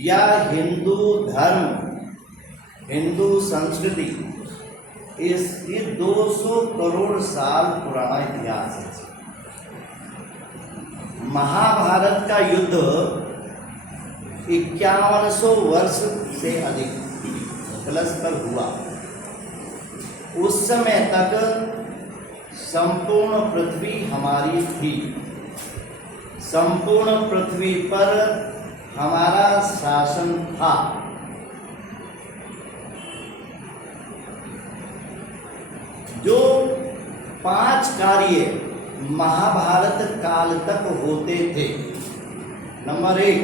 या हिंदू धर्म, हिंदू संस्कृति, इसकी 200 करोड़ साल पुराना इतिहास है। महाभारत का युद्ध 5100 वर्ष से अधिक प्लस पर हुआ। उस समय तक संपूर्ण पृथ्वी हमारी थी, संपूर्ण पृथ्वी पर हमारा शासन था। जो 5 कार्य महाभारत काल तक होते थे। नंबर 1,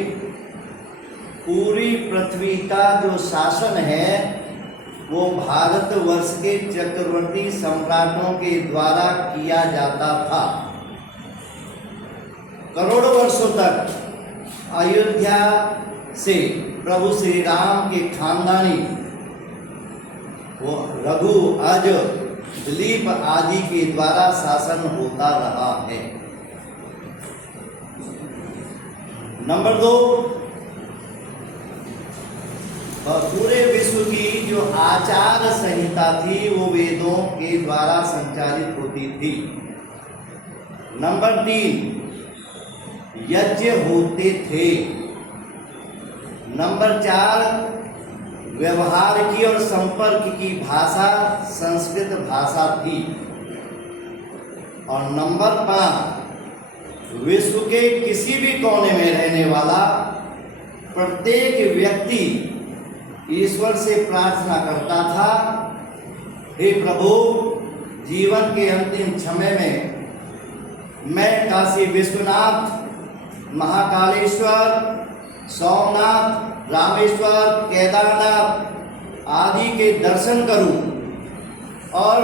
पूरी पृथ्वी का जो शासन है वो भारतवर्ष के चक्रवर्ती सम्राटों के द्वारा किया जाता था। करोड़ों वर्षों तक अयोध्या से प्रभु श्री राम के खानदानी वो रघु, अज, दिलीप आदि के द्वारा शासन होता रहा है। नंबर 2, पूरे विश्व की जो आचार संहिता थी वो वेदों के द्वारा संचालित होती थी। नंबर 3, यज्ञ होते थे। नंबर 4, व्यवहार की और संपर्क की भाषा संस्कृत भाषा थी। और नंबर 5, विश्व के किसी भी कोने में रहने वाला प्रत्येक व्यक्ति ईश्वर से प्रार्थना करता था, हे प्रभु, जीवन के अंतिम समय में मैं काशी विश्वनाथ, महाकालेश्वर, सोमनाथ, रामेश्वर, केदारनाथ आदि के दर्शन करूं और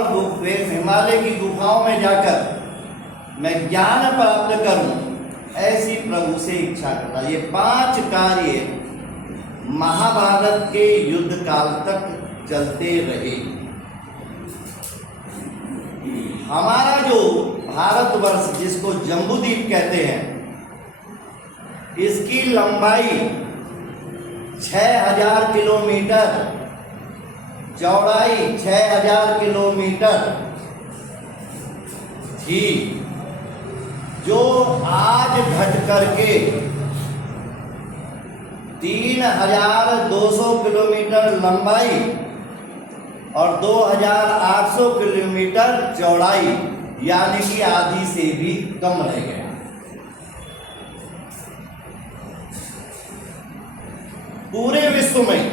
हिमालय की गुफाओं में जाकर मैं ज्ञान प्राप्त करूं, ऐसी प्रभु से इच्छा करता। ये 5 कार्य महाभारत के युद्ध काल तक चलते रहे। हमारा जो भारतवर्ष, जिसको जम्बूद्वीप कहते हैं, इसकी लंबाई 6000 किलोमीटर, चौड़ाई 6000 किलोमीटर थी, जो आज घट करके 3200 किलोमीटर लंबाई और 2800 किलोमीटर चौड़ाई, यानी कि आधी से भी कम रह गया। पूरे विश्व में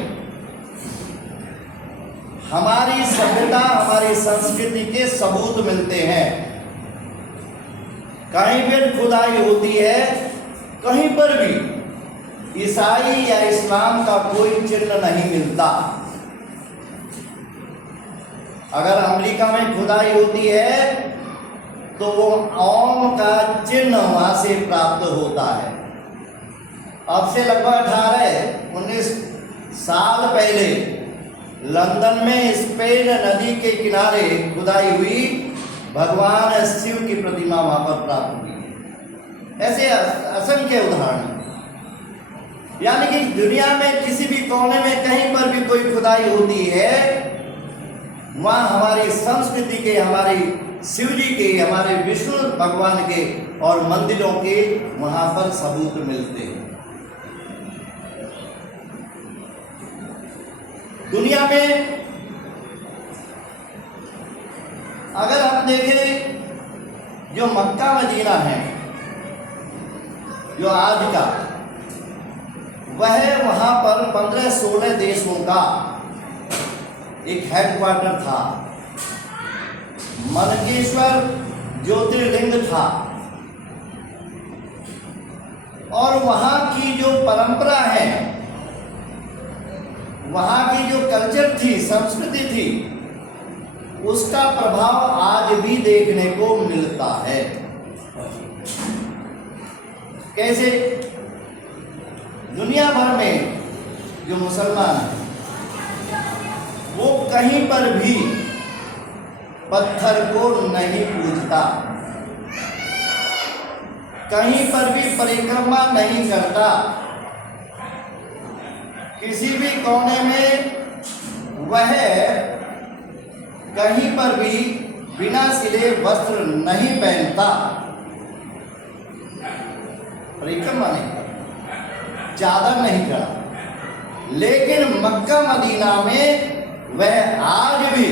हमारी सभ्यता, हमारी संस्कृति के सबूत मिलते हैं। कहीं पर खुदाई होती है, कहीं पर भी ईसाई या इस्लाम का कोई चिन्ह नहीं मिलता। अगर अमेरिका में खुदाई होती है तो वो ओम का चिन्ह वहां से प्राप्त होता है। अब से लगभग 18-19 साल पहले लंदन में स्पेन नदी के किनारे खुदाई हुई, भगवान शिव की प्रतिमा वहां पर प्राप्त हुई। ऐसे असंख्य उदाहरण। यानी कि दुनिया में किसी भी कोने में कहीं पर भी कोई खुदाई होती है, वहाँ हमारी संस्कृति के, हमारी शिव जी के, हमारे विष्णु भगवान के और मंदिरों के वहाँ पर सबूत मिलते हैं। दुनिया में अगर हम देखें, जो मक्का मदीना है जो आज का, वह वहां पर 15-16 देशों का एक हेडक्वार्टर था। मनकेश्वर ज्योतिर्लिंग था। और वहां की जो परंपरा है, वहां की जो कल्चर थी, संस्कृति थी, उसका प्रभाव आज भी देखने को मिलता है। कैसे? दुनिया भर में जो मुसलमान हैं, वो कहीं पर भी पत्थर को नहीं पूजता, कहीं पर भी परिक्रमा नहीं करता। किसी भी कोने में वह कहीं पर भी बिना सिले वस्त्र नहीं पहनता, परिक्रमा नहीं करता, चादर नहीं चढ़ा। लेकिन मक्का मदीना में वह आज भी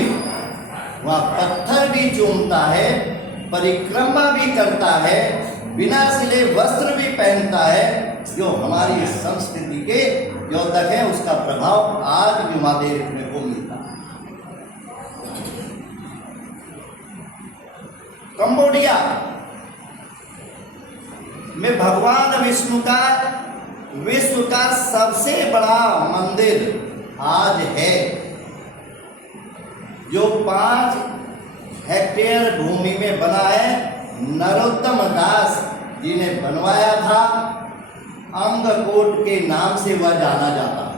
वह पत्थर भी चूमता है, परिक्रमा भी करता है, बिना सिले वस्त्र भी पहनता है। जो हमारी संस्कृति के द्योतक है, उसका प्रभाव आज भी हमारे देखने को मिलता है। कंबोडिया में भगवान विष्णु का विश्व का सबसे बड़ा मंदिर आज है, जो 5 हेक्टेयर भूमि में बना है। नरोत्तम दास जी ने बनवाया था, अंगकोट के नाम से वह जाना जाता है।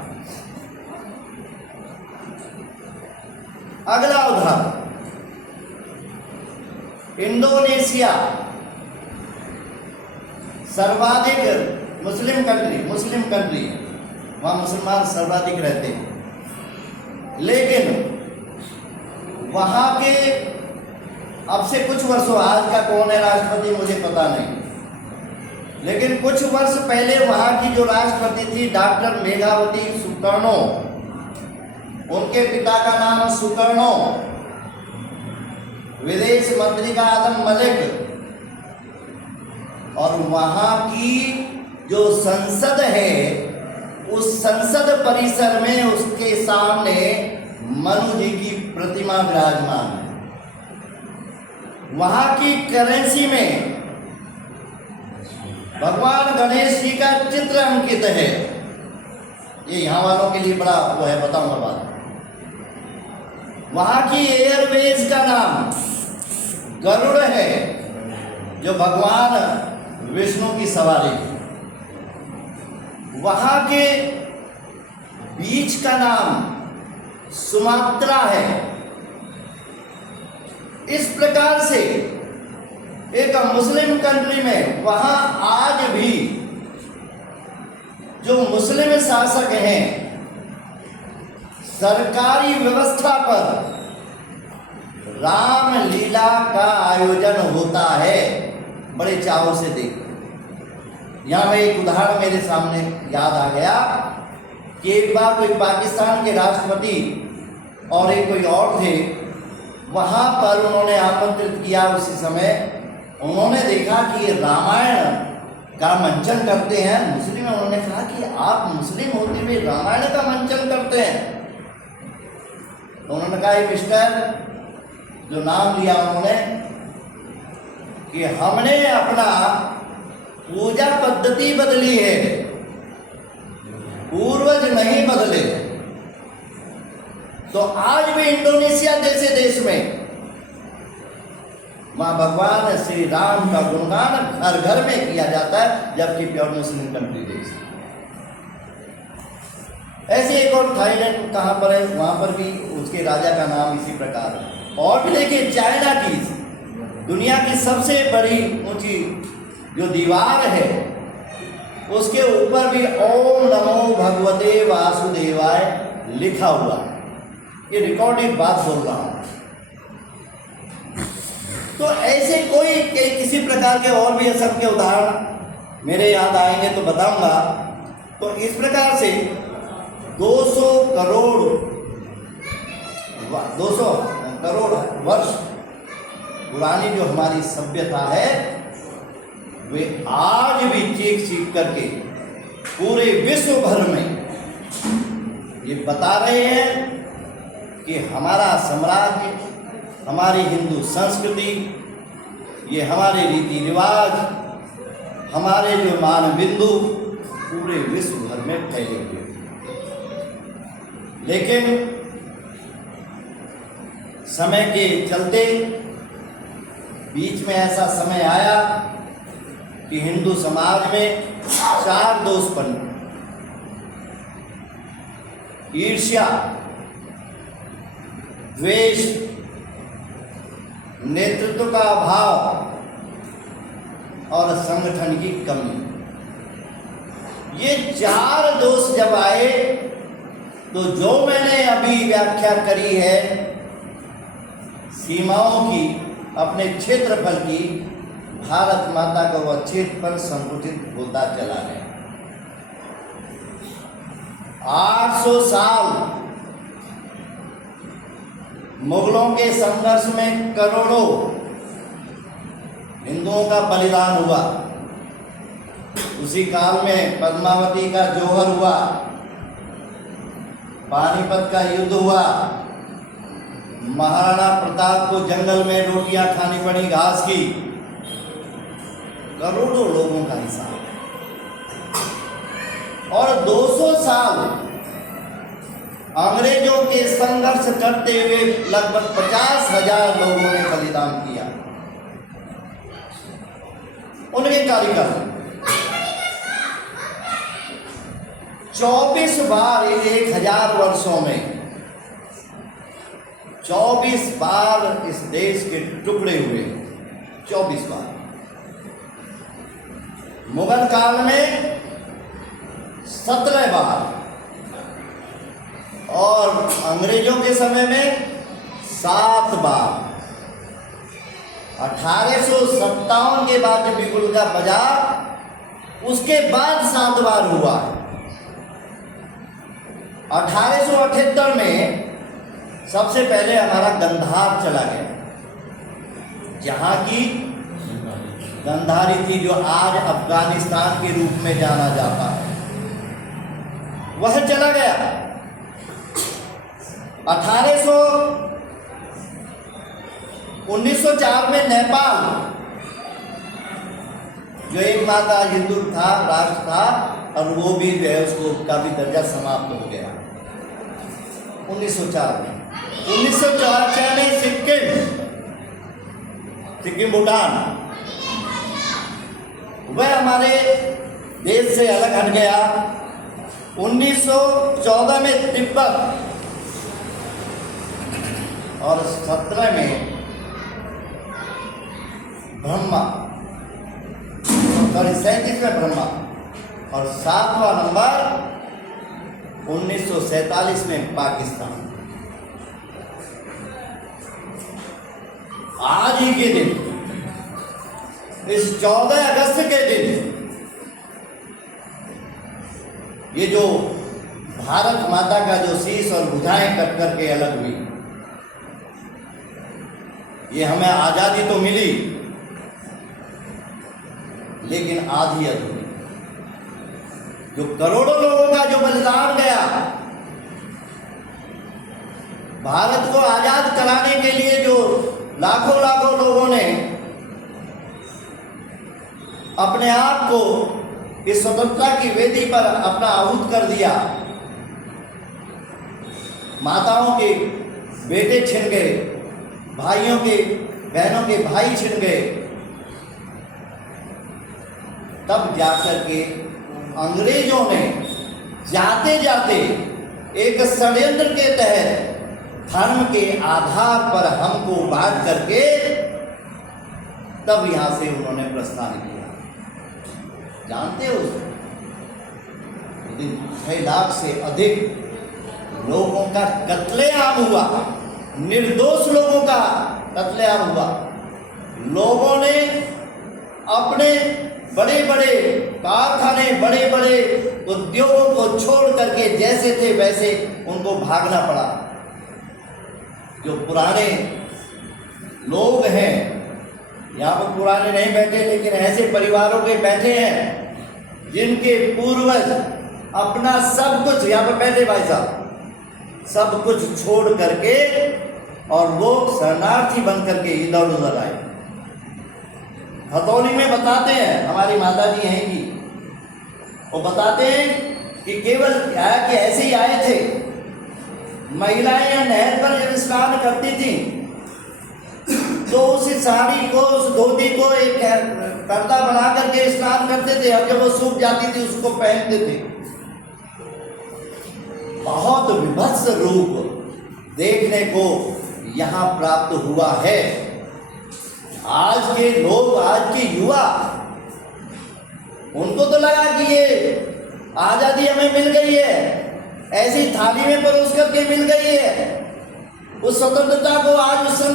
अगला उदाहरण इंडोनेशिया, सर्वाधिक मुस्लिम कंट्री, वहाँ मुसलमान सर्वाधिक रहते हैं। लेकिन वहाँ के अब से कुछ वर्षों, आज का कौन है राष्ट्रपति मुझे पता नहीं, लेकिन कुछ वर्ष पहले वहाँ की जो राष्ट्रपति थी डॉक्टर मेघावती सुकर्णो, उनके पिता का नाम सुकर्णो, विदेश मंत्री का आदम मलिक, और वहाँ की जो संसद है, उस संसद परिसर में उसके सामने मनु जी की प्रतिमा विराजमान है। वहाँ की करेंसी में भगवान गणेश जी का चित्र अंकित है। ये यहाँ वालों के लिए बड़ा वो है, बताऊंगा बात। वहाँ की एयरवेज का नाम गरुड़ है, जो भगवान विष्णु की सवारी है। वहाँ के बीच का नाम सुमात्रा है। इस प्रकार से एक मुस्लिम कंट्री में वहाँ आज भी जो मुस्लिम शासक हैं, सरकारी व्यवस्था पर रामलीला का आयोजन होता है, बड़े चाव से देखते। यहाँ में एक उदाहरण मेरे सामने याद आ गया कि एक बार कोई पाकिस्तान के राष्ट्रपति और एक कोई और थे, वहाँ पर उन्होंने आमंत्रित किया। उसी समय उन्होंने देखा कि ये रामायण का मंचन करते हैं मुस्लिम। उन्होंने कहा कि आप मुस्लिम होते हुए रामायण का मंचन करते हैं। तो उन्होंने कहा, ये मिस्टर, जो नाम लिया उन्होंने, कि हमने अपना पूजा पद्धति बदली है, पूर्वज नहीं बदले। तो आज भी इंडोनेशिया जैसे देश में मां भगवान श्री राम का गुणगान घर घर में किया जाता है, जबकि प्योर मुस्लिम कंट्री देश। ऐसे एक और थाईलैंड कहाँ पर है, वहां पर भी उसके राजा का नाम इसी प्रकार है। और भी देखिए, चाइना की दुनिया की सबसे बड़ी ऊंची जो दीवार है, उसके ऊपर भी ओम नमो भगवते वासुदेवाय लिखा हुआ है। ये रिकॉर्डेड बात बोल रहा हूं। तो ऐसे कोई किसी प्रकार के और भी असम के उदाहरण मेरे याद आएंगे तो बताऊंगा। तो इस प्रकार से 200 करोड़ वर्ष पुरानी जो हमारी सभ्यता है, वे आज भी चीख करके पूरे विश्व भर में ये बता रहे हैं कि हमारा साम्राज्य, हमारी हिंदू संस्कृति, ये हमारे रीति रिवाज, हमारे जो मान बिंदु पूरे विश्व भर में फैले हुए। लेकिन समय के चलते बीच में ऐसा समय आया कि हिंदू समाज में 4 दोष बने: ईर्ष्या, द्वेष, नेतृत्व का अभाव और संगठन की कमी। ये 4 दोष जब आए तो जो मैंने अभी व्याख्या करी है सीमाओं की, अपने क्षेत्रफल की, भारत माता का वह क्षेत्रफल संकुचित होता चला गया। 800 साल मुगलों के संघर्ष में करोड़ों हिंदुओं का बलिदान हुआ। उसी काल में पद्मावती का जौहर हुआ, पानीपत का युद्ध हुआ, महाराणा प्रताप को जंगल में रोटियां खानी पड़ी घास की, करोड़ों लोगों का हिसाब। और 200 साल अंग्रेजों के संघर्ष करते हुए लगभग 50,000 लोगों ने बलिदान किया। उनके कार्यकाल 24 बार 1000 वर्षों में 24 बार इस देश के टुकड़े हुए। 24 बार। मुगल काल में 17 बार और अंग्रेजों के समय में 7 बार। 1857 के बाद जब बिगुल का बजा, उसके बाद 7 बार हुआ। 1878 में सबसे पहले हमारा गंधार चला गया, जहां की गंधारी थी, जो आज अफगानिस्तान के रूप में जाना जाता है, वह चला गया। 1904 में नेपाल, जो एकमात्र हिंदू था, राष्ट्र था, और वो भी जो है उसको का भी दर्जा समाप्त हो गया 1904 में। 1904 में सिक्किम भूटान, वह हमारे देश से अलग हट गया। 1914 में तिब्बत और 17 में ब्रह्मा, 37 में ब्रह्मा, और 7वां नंबर 1947 में पाकिस्तान। आज ही के दिन, इस 14 अगस्त के दिन, ये जो भारत माता का जो शीश और भुजाएं कट करके अलग हुई, ये हमें आजादी तो मिली, लेकिन आधी अधूरी। जो करोड़ों लोगों का जो बलिदान गया भारत को आजाद कराने के लिए, जो लाखों लाखों लोगों ने अपने आप को इस स्वतंत्रता की वेदी पर अपना आहूत कर दिया। माताओं के बेटे छिन गए, भाइयों के बहनों के भाई छिन गए, तब जाकर के अंग्रेजों ने जाते जाते एक षड्यंत्र के तहत धर्म के आधार पर हमको बांट करके तब यहां से उन्होंने प्रस्थान किया। जानते हो, 6 लाख से अधिक लोगों का कत्लेआम हुआ, निर्दोष लोगों का कत्लेआम हुआ। लोगों ने अपने बड़े बड़े कारखाने, बड़े बड़े उद्योगों को छोड़ करके जैसे थे वैसे उनको भागना पड़ा। जो पुराने लोग हैं, यहाँ पर पुराने नहीं बैठे, लेकिन ऐसे परिवारों के बैठे हैं जिनके पूर्वज अपना सब कुछ, यहाँ पर बैठे भाई साहब, सब कुछ छोड़ करके और वो शरणार्थी बन करके इधर उधर आए। हथौड़ी में बताते हैं, हमारी माता जी हैं कि वो बताते हैं कि केवल क्या कि ऐसे ही आए थे। महिलाएं या नहर पर जब स्नान करती थी तो उस साड़ी को, उस धोती को एक पर्दा बना करके स्नान करते थे, और जब वो सूख जाती थी उसको पहनते थे। बहुत विभत्स रूप देखने को यहाँ प्राप्त हुआ है। आज के लोग, आज के युवा, उनको तो लगा कि ये आजादी हमें मिल गई है, ऐसी थाली में परोस करके मिल गई है। उस स्वतंत्रता को आज उस